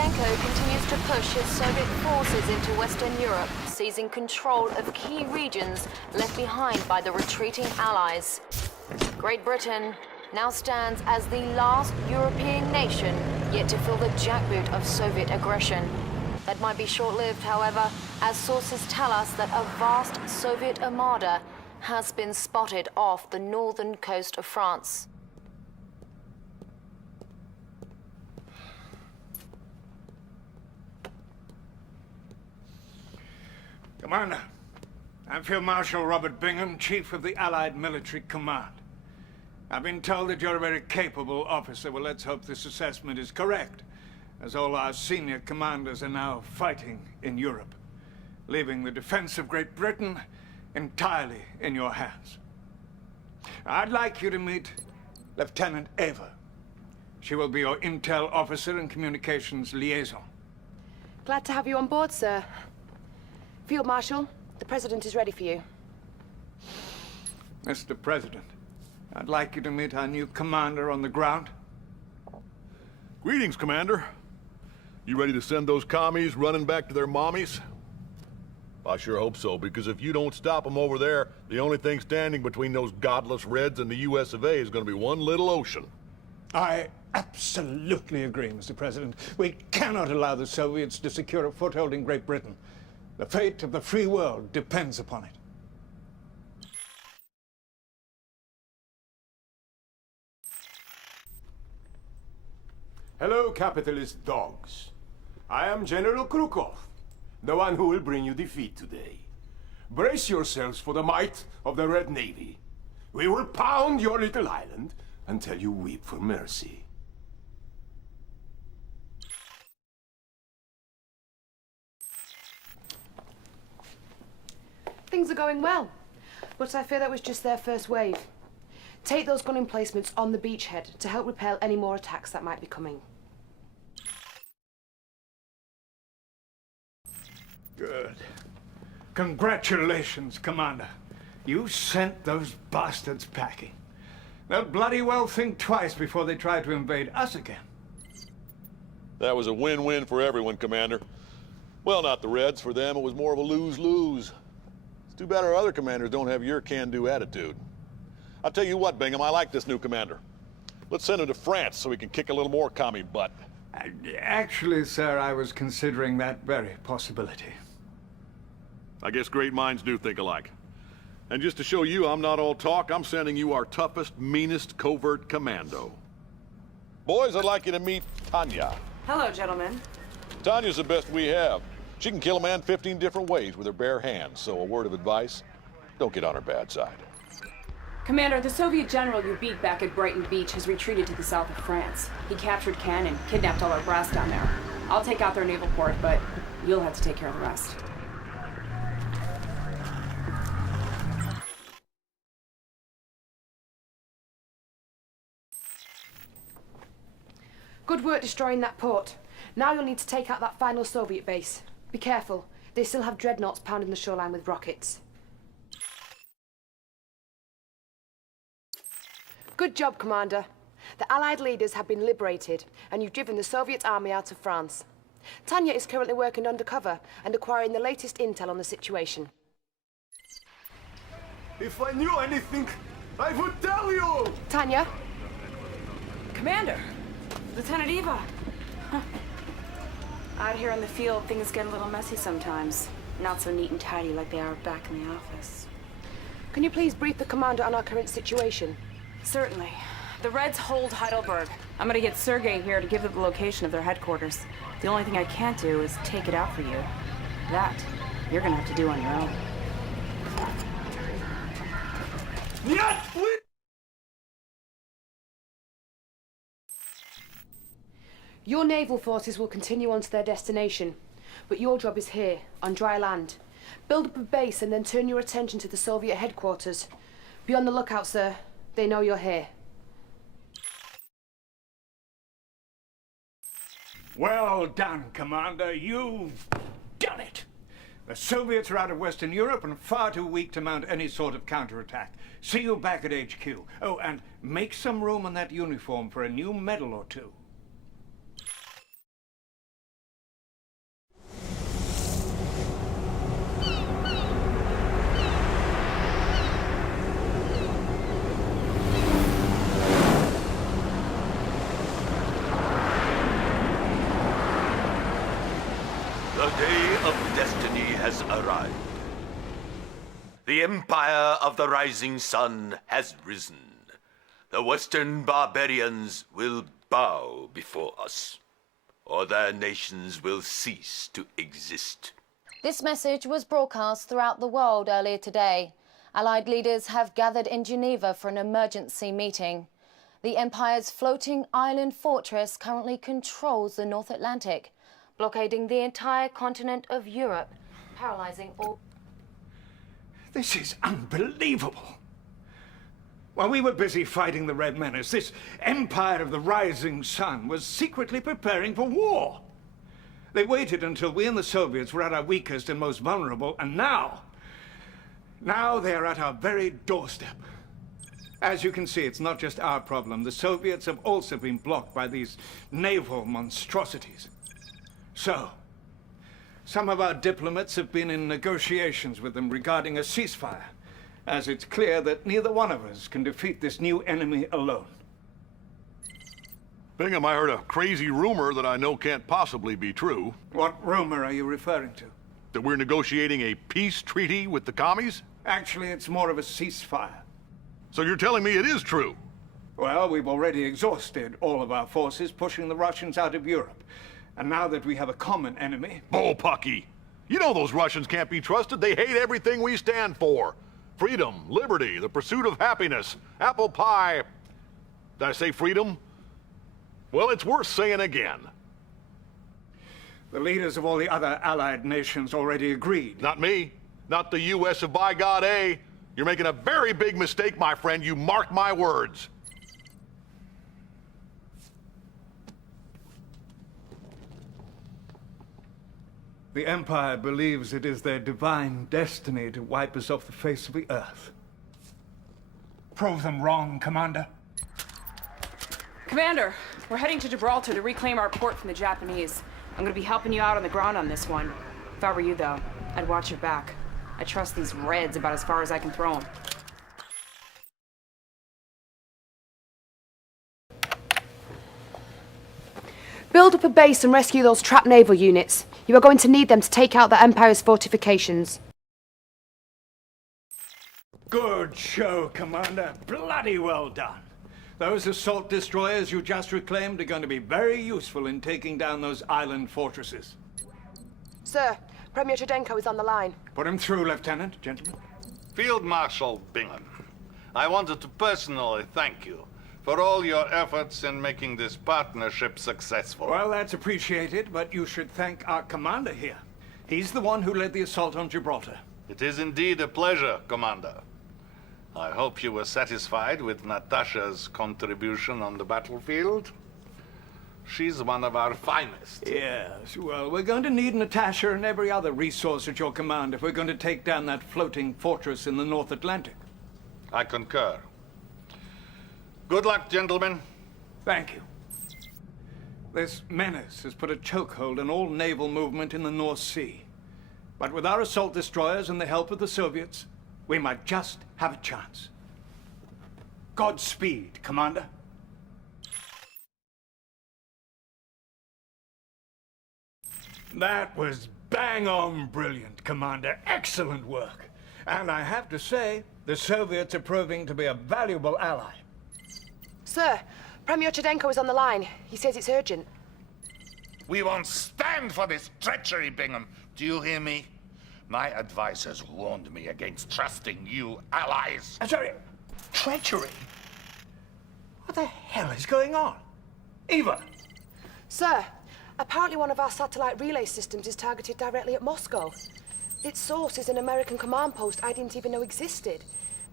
Lukashenko continues to push his Soviet forces into Western Europe, seizing control of key regions left behind by the retreating Allies. Great Britain now stands as the last European nation yet to feel the jackboot of Soviet aggression. That might be short-lived, however, as sources tell us that a vast Soviet armada has been spotted off the northern coast of France. Commander, I'm Field Marshal Robert Bingham, Chief of the Allied Military Command. I've been told that you're a very capable officer. Well, let's hope this assessment is correct, as all our senior commanders are now fighting in Europe, leaving the defense of Great Britain entirely in your hands. I'd like you to meet Lieutenant Ava. She will be your intel officer and communications liaison. Glad to have you on board, sir. Field Marshal, the President is ready for you. Mr. President, I'd like you to meet our new commander on the ground. Greetings, Commander. You ready to send those commies running back to their mommies? I sure hope so, because if you don't stop them over there, the only thing standing between those godless Reds and the US of A is going to be one little ocean. I absolutely agree, Mr. President. We cannot allow the Soviets to secure a foothold in Great Britain. The fate of the free world depends upon it. Hello, capitalist dogs. I am General Krukov, the one who will bring you defeat today. Brace yourselves for the might of the Red Navy. We will pound your little island until you weep for mercy. Things are going well, but I fear that was just their first wave. Take those gun emplacements on the beachhead to help repel any more attacks that might be coming. Good. Congratulations, Commander. You sent those bastards packing. They'll bloody well think twice before they try to invade us again. That was a win-win for everyone, Commander. Well, not the Reds. For them, it was more of a lose-lose. It's too bad our other commanders don't have your can-do attitude. I'll tell you what, Bingham, I like this new commander. Let's send him to France so he can kick a little more commie butt. Actually, sir, I was considering that very possibility. I guess great minds do think alike. And just to show you I'm not all talk, I'm sending you our toughest, meanest covert commando. Boys, I'd like you to meet Tanya. Hello, gentlemen. Tanya's the best we have. She can kill a man 15 different ways with her bare hands, so a word of advice, don't get on her bad side. Commander, the Soviet general you beat back at Brighton Beach has retreated to the south of France. He captured Cannes and kidnapped all our brass down there. I'll take out their naval port, but you'll have to take care of the rest. Good work destroying that port. Now you'll need to take out that final Soviet base. Be careful. They still have dreadnoughts pounding the shoreline with rockets. Good job, Commander. The Allied leaders have been liberated, and you've driven the Soviet army out of France. Tanya is currently working undercover and acquiring the latest intel on the situation. If I knew anything, I would tell you! Tanya? Commander! Lieutenant Eva! Huh. Out here in the field, things get a little messy sometimes. Not so neat and tidy like they are back in the office. Can you please brief the Commander on our current situation? Certainly. The Reds hold Heidelberg. I'm gonna get Sergei here to give them the location of their headquarters. The only thing I can't do is take it out for you. That, you're gonna have to do on your own. Your naval forces will continue on to their destination, but your job is here, on dry land. Build up a base and then turn your attention to the Soviet headquarters. Be on the lookout, sir. They know you're here. Well done, Commander. You've done it. The Soviets are out of Western Europe and far too weak to mount any sort of counterattack. See you back at HQ. Oh, and make some room in that uniform for a new medal or two. arrived. The Empire of the Rising Sun has risen. The Western barbarians will bow before us, or their nations will cease to exist. This message was broadcast throughout the world earlier today. Allied leaders have gathered in Geneva for an emergency meeting. The Empire's floating island fortress currently controls the North Atlantic, blockading the entire continent of Europe, paralyzing all... This is unbelievable. While we were busy fighting the Red Menace, this Empire of the Rising Sun was secretly preparing for war. They waited until we and the Soviets were at our weakest and most vulnerable, and now they are at our very doorstep. As you can see, it's not just our problem. The Soviets have also been blocked by these naval monstrosities. So, some of our diplomats have been in negotiations with them regarding a ceasefire, as it's clear that neither one of us can defeat this new enemy alone. Bingham, I heard a crazy rumor that I know can't possibly be true. What rumor are you referring to? That we're negotiating a peace treaty with the commies? Actually, it's more of a ceasefire. So you're telling me it is true? Well, we've already exhausted all of our forces pushing the Russians out of Europe. And now that we have a common enemy... Bullpucky! You know those Russians can't be trusted. They hate everything we stand for. Freedom, liberty, the pursuit of happiness, apple pie. Did I say freedom? Well, it's worth saying again. The leaders of all the other Allied nations already agreed. Not me. Not the U.S. of by God A. You're making a very big mistake, my friend. You mark my words. The Empire believes it is their divine destiny to wipe us off the face of the earth. Prove them wrong, Commander. Commander, we're heading to Gibraltar to reclaim our port from the Japanese. I'm gonna be helping you out on the ground on this one. If I were you, though, I'd watch your back. I trust these Reds about as far as I can throw them. Build up a base and rescue those trapped naval units. You are going to need them to take out the Empire's fortifications. Good show, Commander. Bloody well done. Those assault destroyers you just reclaimed are going to be very useful in taking down those island fortresses. Sir, Premier Chudenko is on the line. Put him through, Lieutenant. Gentlemen. Field Marshal Bingham, I wanted to personally thank you for all your efforts in making this partnership successful. Well, that's appreciated, but you should thank our commander here. He's the one who led the assault on Gibraltar. It is indeed a pleasure, Commander. I hope you were satisfied with Natasha's contribution on the battlefield. She's one of our finest. Yes, well, we're going to need Natasha and every other resource at your command if we're going to take down that floating fortress in the North Atlantic. I concur. Good luck, gentlemen. Thank you. This menace has put a chokehold on all naval movement in the North Sea. But with our assault destroyers and the help of the Soviets, we might just have a chance. Godspeed, Commander. That was bang on brilliant, Commander. Excellent work. And I have to say, the Soviets are proving to be a valuable ally. Sir, Premier Chudenko is on the line. He says it's urgent. We won't stand for this treachery, Bingham. Do you hear me? My advisors warned me against trusting you allies. Sorry, treachery? What the hell is going on? Eva! Sir, apparently one of our satellite relay systems is targeted directly at Moscow. Its source is an American command post I didn't even know existed.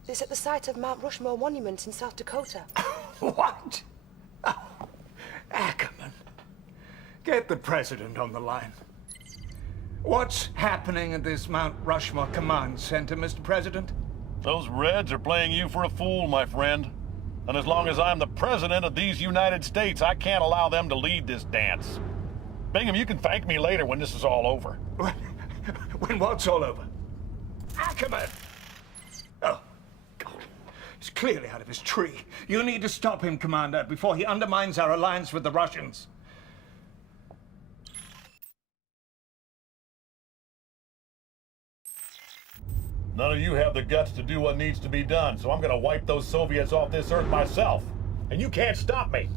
It's at the site of Mount Rushmore Monument in South Dakota. What? Oh, Ackerman. Get the president on the line. What's happening at this Mount Rushmore Command Center, Mr. President? Those Reds are playing you for a fool, my friend. And as long as I'm the president of these United States, I can't allow them to lead this dance. Bingham, you can thank me later when this is all over. When what's all over? Ackerman! Oh, God. He's clearly out of his tree. You need to stop him, Commander, before he undermines our alliance with the Russians. None of you have the guts to do what needs to be done, so I'm gonna wipe those Soviets off this earth myself. And you can't stop me.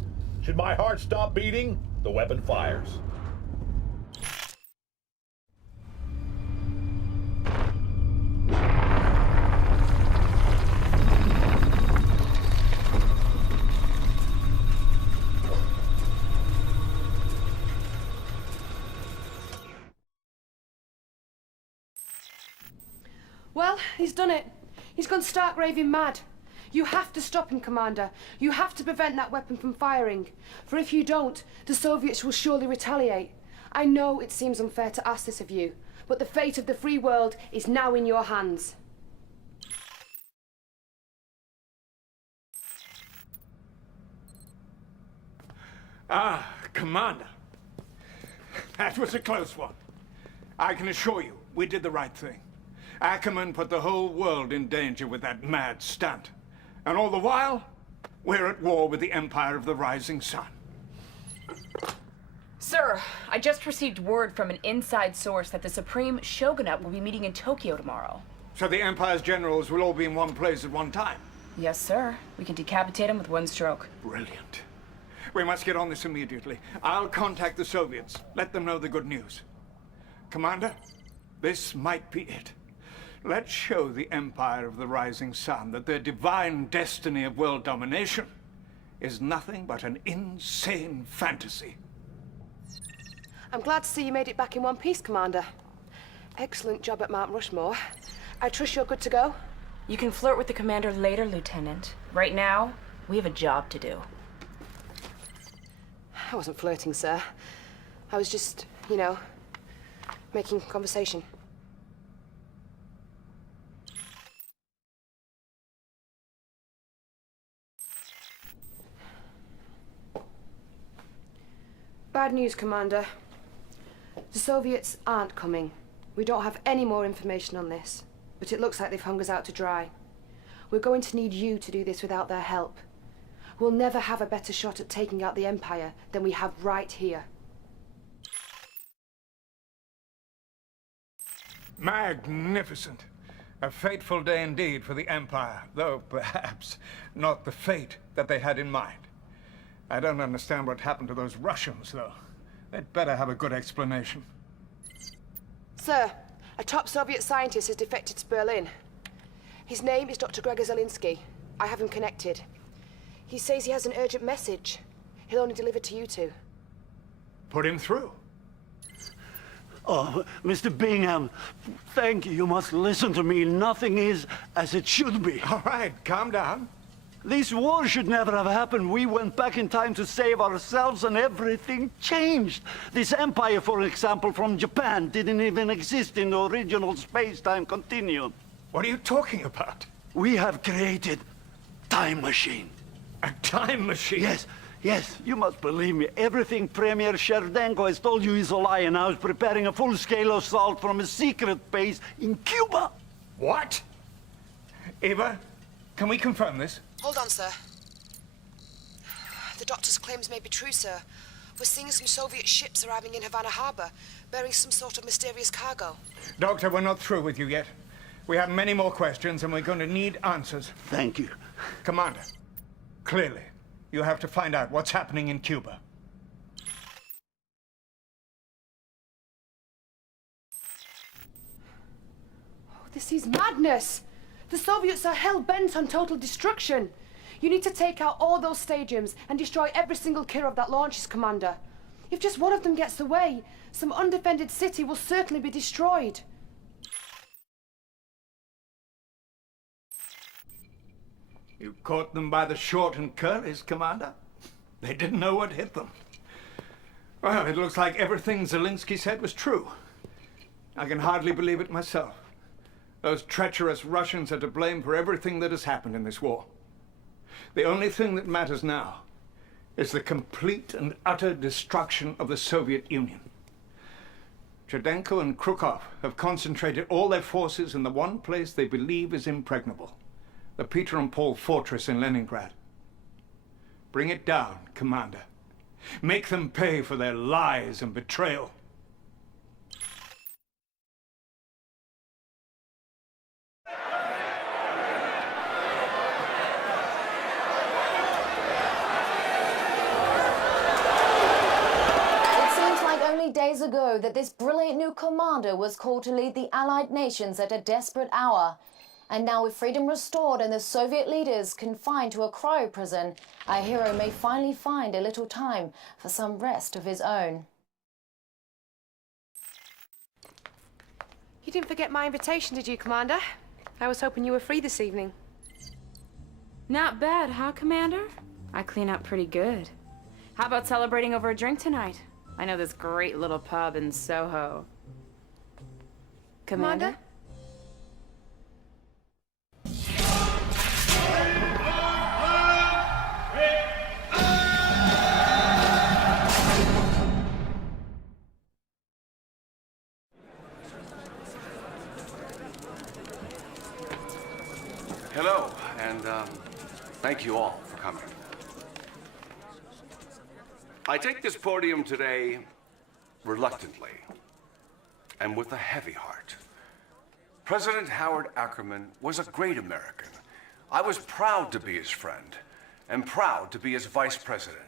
Should my heart stop beating, the weapon fires. Well, he's done it. He's gone stark raving mad. You have to stop him, Commander. You have to prevent that weapon from firing. For if you don't, the Soviets will surely retaliate. I know it seems unfair to ask this of you, but the fate of the free world is now in your hands. Ah, Commander. That was a close one. I can assure you, we did the right thing. Ackerman put the whole world in danger with that mad stunt. And all the while, we're at war with the Empire of the Rising Sun. Sir, I just received word from an inside source that the Supreme Shogunate will be meeting in Tokyo tomorrow. So the Empire's generals will all be in one place at one time. Yes, sir. We can decapitate them with one stroke. Brilliant. We must get on this immediately. I'll contact the Soviets. Let them know the good news. Commander, this might be it. Let's show the Empire of the Rising Sun that their divine destiny of world domination is nothing but an insane fantasy. I'm glad to see you made it back in one piece, Commander. Excellent job at Mount Rushmore. I trust you're good to go? You can flirt with the commander later, Lieutenant. Right now, we have a job to do. I wasn't flirting, sir. I was just, making conversation. Bad news, Commander. The Soviets aren't coming. We don't have any more information on this, but it looks like they've hung us out to dry. We're going to need you to do this without their help. We'll never have a better shot at taking out the Empire than we have right here. Magnificent. A fateful day indeed for the Empire, though perhaps not the fate that they had in mind. I don't understand what happened to those Russians, though. They'd better have a good explanation. Sir, a top Soviet scientist has defected to Berlin. His name is Dr. Gregor Zelinsky. I have him connected. He says he has an urgent message. He'll only deliver to you two. Put him through. Oh, Mr. Bingham, thank you. You must listen to me. Nothing is as it should be. All right, calm down. This war should never have happened. We went back in time to save ourselves and everything changed. This empire, for example, from Japan, didn't even exist in the original space-time continuum. What are you talking about? We have created time machine. A time machine? Yes, you must believe me. Everything Premier Sherdenko has told you is a lie, and now he's preparing a full-scale assault from a secret base in Cuba. What? Eva, can we confirm this? Hold on, sir. The doctor's claims may be true, sir. We're seeing some Soviet ships arriving in Havana Harbor, bearing some sort of mysterious cargo. Doctor, we're not through with you yet. We have many more questions, and we're going to need answers. Thank you. Commander, clearly, you have to find out what's happening in Cuba. Oh, this is madness! The Soviets are hell-bent on total destruction. You need to take out all those stadiums and destroy every single Kirov that launches, Commander. If just one of them gets away, some undefended city will certainly be destroyed. You caught them by the short and curlies, Commander. They didn't know what hit them. Well, it looks like everything Zelinsky said was true. I can hardly believe it myself. Those treacherous Russians are to blame for everything that has happened in this war. The only thing that matters now is the complete and utter destruction of the Soviet Union. Cherdenko and Krukov have concentrated all their forces in the one place they believe is impregnable, the Peter and Paul fortress in Leningrad. Bring it down, Commander. Make them pay for their lies and betrayal. years ago that this brilliant new commander was called to lead the Allied nations at a desperate hour. And now with freedom restored and the Soviet leaders confined to a cryo prison, our hero may finally find a little time for some rest of his own. You didn't forget my invitation, did you, Commander? I was hoping you were free this evening. Not bad, huh, Commander? I clean up pretty good. How about celebrating over a drink tonight? I know this great little pub in Soho. Commander? Hello, and thank you all for coming. I take this podium today reluctantly and with a heavy heart. President Howard Ackerman was a great American. I was proud to be his friend and proud to be his vice president.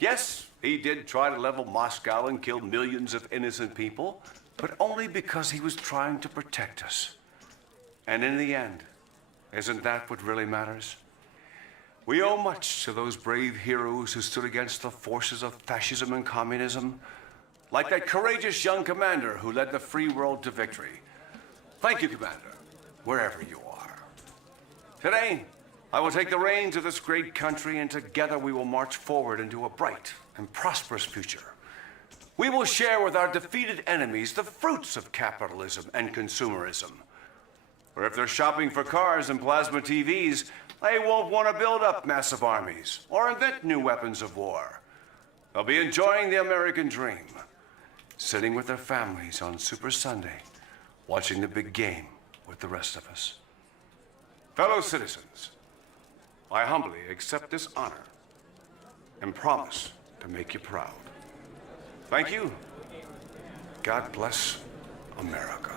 Yes, he did try to level Moscow and kill millions of innocent people, but only because he was trying to protect us. And in the end, isn't that what really matters? We owe much to those brave heroes who stood against the forces of fascism and communism, like that courageous young commander who led the free world to victory. Thank you, Commander, wherever you are. Today, I will take the reins of this great country, and together we will march forward into a bright and prosperous future. We will share with our defeated enemies the fruits of capitalism and consumerism. Or if they're shopping for cars and plasma TVs, they won't want to build up massive armies or invent new weapons of war. They'll be enjoying the American dream, sitting with their families on Super Sunday, watching the big game with the rest of us. Fellow citizens, I humbly accept this honor and promise to make you proud. Thank you. God bless America.